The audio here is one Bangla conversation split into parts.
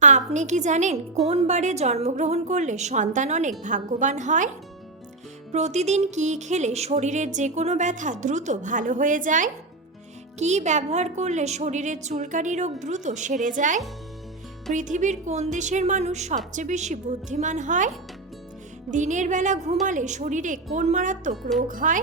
আপনি কি জানেন কোন বারে জন্মগ্রহণ করলে সন্তান অনেক ভাগ্যবান হয়? প্রতিদিন কি খেলে শরীরের যে কোনো ব্যথা দ্রুত ভালো হয়ে যায়? কি ব্যবহার করলে শরীরের চুলকানি রোগ দ্রুত সেরে যায়? পৃথিবীর কোন দেশের মানুষ সবচেয়ে বেশি বুদ্ধিমান হয়? দিনের বেলা ঘুমালে শরীরে কোন মারাত্মক রোগ হয়?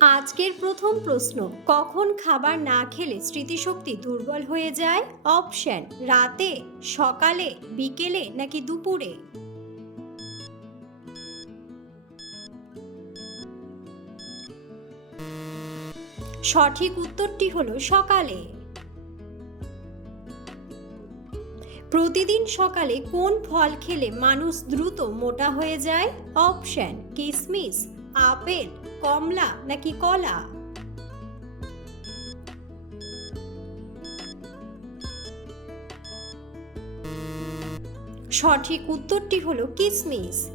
আজকের প্রথম প্রশ্ন, কখন খাবার না খেলে স্মৃতিশক্তি দুর্বল হয়ে যায়? অপশন, রাতে, সকালে, বিকেলে নাকি দুপুরে? সঠিক উত্তরটি হলো সকালে। প্রতিদিন সকালে কোন ফল খেলে মানুষ দ্রুত মোটা হয়ে যায়? অপশন, কিসমিস, আপেল কমলা নাকি কলা? সঠিক উত্তরটি হলো কিসমিস।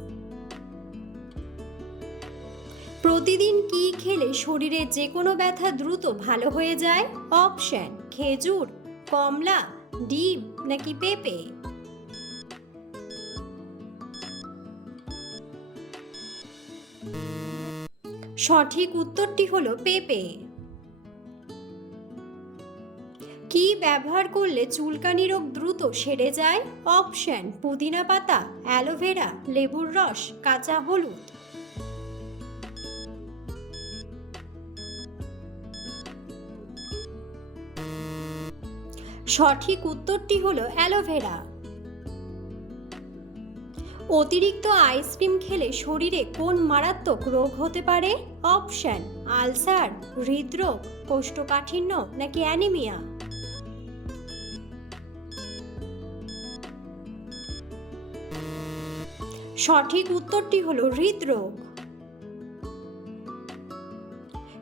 প্রতিদিন কি খেলে শরীরে যে কোনো ব্যথা দ্রুত ভালো হয়ে যায়? অপশন, খেজুর, কমলা, ডিম নাকি পেঁপে? সঠিক উত্তরটি হলো পেঁপে। কি ব্যবহার করলে চুলকানি রোগ দ্রুত সেরে যায়? অপশন, পুদিনা পাতা, অ্যালোভেরা, লেবুর রস, কাঁচা হলুদ। সঠিক উত্তরটি হলো অ্যালোভেরা। অতিরিক্ত আইসক্রিম খেলে শরীরে কোন মারাত্মক রোগ হতে পারে? অপশন, আলসার, হৃদরোগ, কোষ্ঠকাঠিন্য নাকি অ্যানিমিয়া? সঠিক উত্তরটি হলো হৃদরোগ।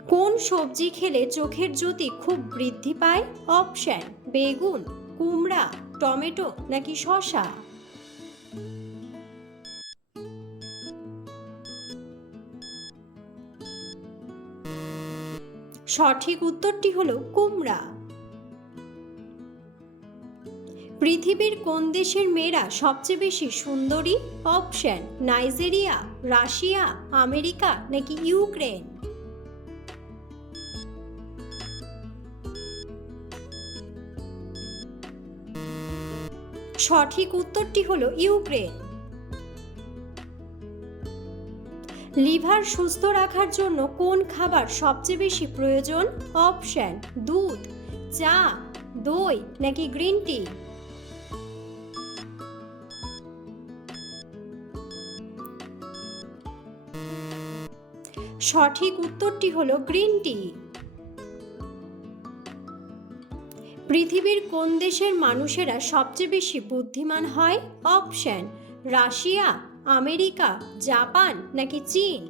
কোন সবজি খেলে চোখের জ্যোতি খুব বৃদ্ধি পায়? অপশন, বেগুন, কুমড়া, টমেটো নাকি শসা? সঠিক উত্তরটি হলো কুমড়া। পৃথিবীর কোন দেশের মেয়েরা সবচেয়ে বেশি সুন্দরী? অপশন, নাইজেরিয়া, রাশিয়া, আমেরিকা নাকি ইউক্রেন? সঠিক উত্তরটি হলো ইউক্রেন। লিভার সুস্থ রাখার জন্য কোন খাবার সবচেয়ে বেশি প্রয়োজন? অপশন, দুধ, চা, দই নাকি গ্রিন টি? সঠিক উত্তরটি হলো গ্রিন টি। পৃথিবীর কোন দেশের মানুষেরা সবচেয়ে বেশি বুদ্ধিমান হয়? অপশন, রাশিয়া আমেরিকা, জাপান নাকি চীন?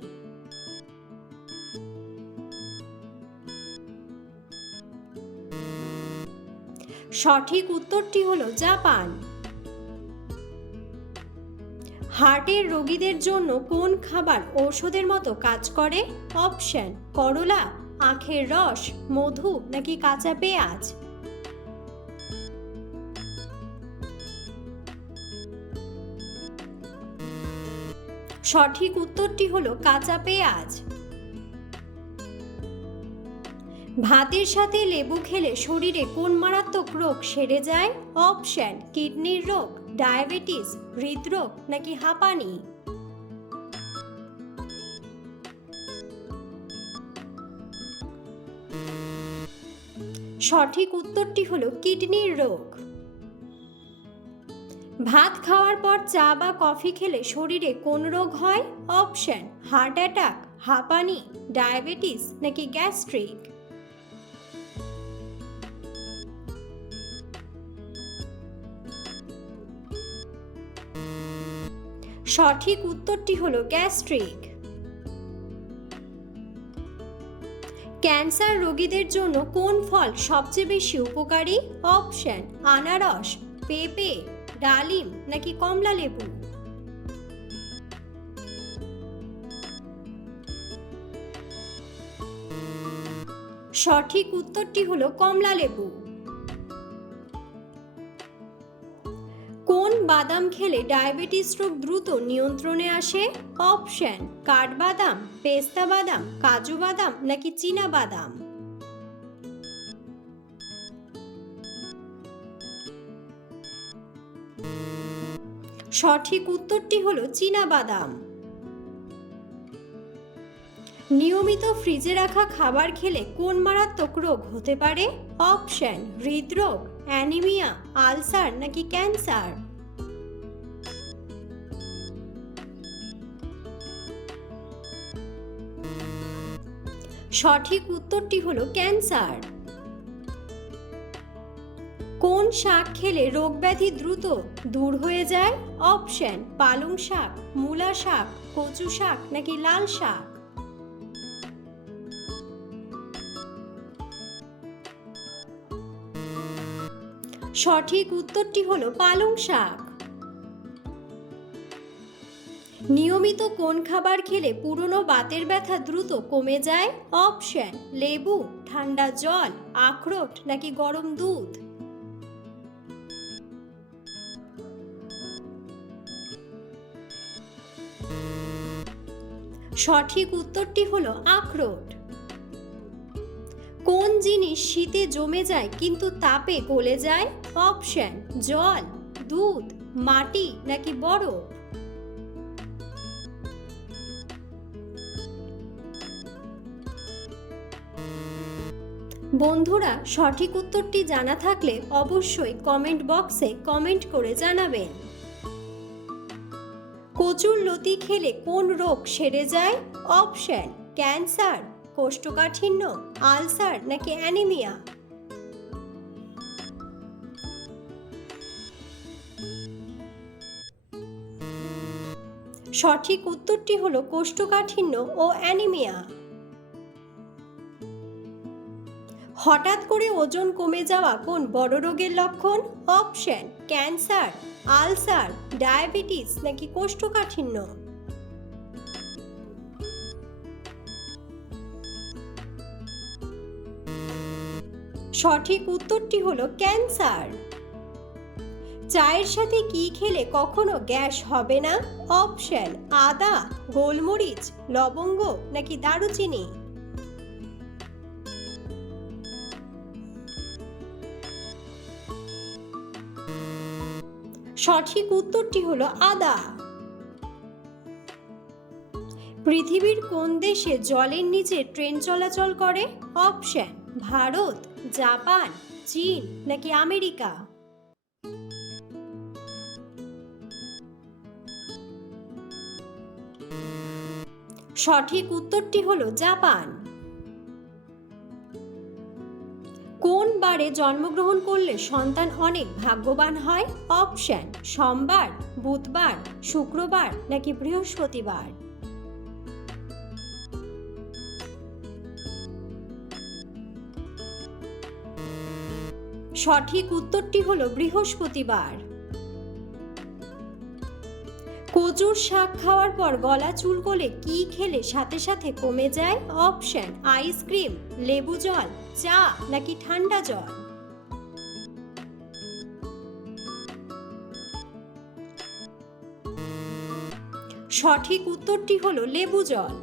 সঠিক উত্তরটি হলো জাপান। হার্টের রোগীদের জন্য কোন খাবার ঔষধের মতো কাজ করে? অপশন, করলা, আখের রস, মধু নাকি কাঁচা পেঁয়াজ? সঠিক উত্তরটি হলো কাঁচা পেঁয়াজ। ভাতের সাথে লেবু খেলে শরীরে কোন মারাত্মক রোগ সেরে যায়? অপশন, কিডনির রোগ, ডায়াবেটিস, হৃদরোগ নাকি হাঁপানি? সঠিক উত্তরটি হলো কিডনির রোগ। ভাত খাওয়ার পর চা বা কফি খেলে শরীরে কোন রোগ হয়? অপশন, হার্ট অ্যাটাক, হাঁপানি, ডায়াবেটিস নাকি গ্যাস্ট্রিক? সঠিক উত্তরটি হলো গ্যাস্ট্রিক। ক্যান্সার রোগীদের জন্য কোন ফল সবচেয়ে বেশি উপকারী? অপশন, আনারস, পেঁপে। ডালিম নাকি কমলা লেবু? সঠিক উত্তরটি হলো কমলা লেবু। কোন বাদাম খেলে ডায়াবেটিস রোগ দ্রুত নিয়ন্ত্রণে আসে? অপশন, কাঠবাদাম, পেস্তা বাদাম, কাজু বাদাম নাকি চীনা বাদাম? সঠিক উত্তরটি হল চীনা বাদাম। নিয়মিত ফ্রিজে রাখা খাবার খেলে কোন মারাত্মক রোগ হতে পারে? অপশন, হৃদরোগ, অ্যানিমিয়া, আলসার নাকি ক্যান্সার? সঠিক উত্তরটি হলো ক্যান্সার। কোন শাক খেলে রোগ ব্যাধি দ্রুত দূর হয়ে যায়? অপশন, পালং শাক, মূলা শাক, কচু শাক নাকি লাল শাক? সঠিক উত্তরটি হলো পালং শাক। নিয়মিত কোন খাবার খেলে পুরনো বাতের ব্যথা দ্রুত কমে যায়? অপশন, লেবু, ঠান্ডা জল, আখরোট নাকি গরম দুধ? সঠিক উত্তরটি হলো আখরোট। কোন জিনিস শীতে জমে যায় কিন্তু তাপে গলে যায়? অপশন, জল, দুধ, মাটি নাকি বরফ? বন্ধুরা, সঠিক উত্তরটি জানা থাকলে অবশ্যই কমেন্ট বক্সে কমেন্ট করে জানাবেন। কচুর লতি খেলে কোন রোগ সেরে যায়? অপশন ক্যান্সার কোষ্ঠকাঠিন্য আলসার নাকি অ্যানিমিয়া সঠিক উত্তরটি হলো কোষ্ঠকাঠিন্য ও অ্যানিমিয়া হঠাৎ করে ওজন কমে যাওয়া কোন বড় রোগের লক্ষণ? অপশন ক্যান্সার আলসার, ডায়াবেটিস নাকি কোষ্ঠকাঠিন্য? সঠিক উত্তরটি হলো ক্যান্সার। চায়ের সাথে কি খেলে কখনো গ্যাস হবে না? অপশন, আদা, গোলমরিচ, লবঙ্গ নাকি দারুচিনি? সঠিক উত্তরটি হলো আদা। পৃথিবীর কোন দেশে জলের নিচে ট্রেন চলাচল করে? অপশন, ভারত, জাপান, চীন নাকি আমেরিকা? সঠিক উত্তরটি হলো জাপান। জন্মগ্রহণ করলে সন্তান অনেক ভাগ্যবান হয়। অপশন, সোমবার, বুধবার, শুক্রবার নাকি বৃহস্পতিবার? সঠিক উত্তরটি হলো বৃহস্পতিবার। কচুর শাক খাওয়ার পর গলা চুলকোলে কি খেলে সাথে সাথে কমে যায়? অপশন আইসক্রিম লেবু জল, চা নাকি ঠান্ডা জল? সঠিক উত্তরটি হলো লেবু জল।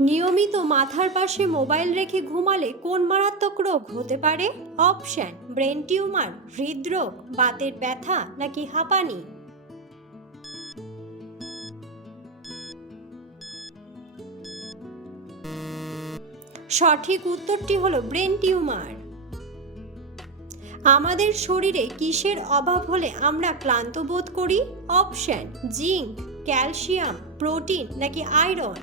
নিয়মিত মাথার পাশে মোবাইল রেখে ঘুমালে কোন মারাত্মক রোগ হতে পারে? অপশন, ব্রেন টিউমার, হৃদরোগ, বাতের ব্যথা নাকি হাঁপানি? সঠিক উত্তরটি হলো ব্রেন টিউমার। আমাদের শরীরে কিসের অভাব হলে আমরা ক্লান্ত বোধ করি? অপশন, জিঙ্ক, ক্যালসিয়াম, প্রোটিন নাকি আয়রন?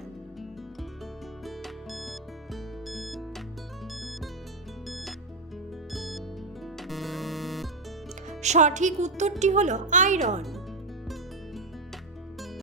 সঠিক উত্তরটি হলো আয়রন।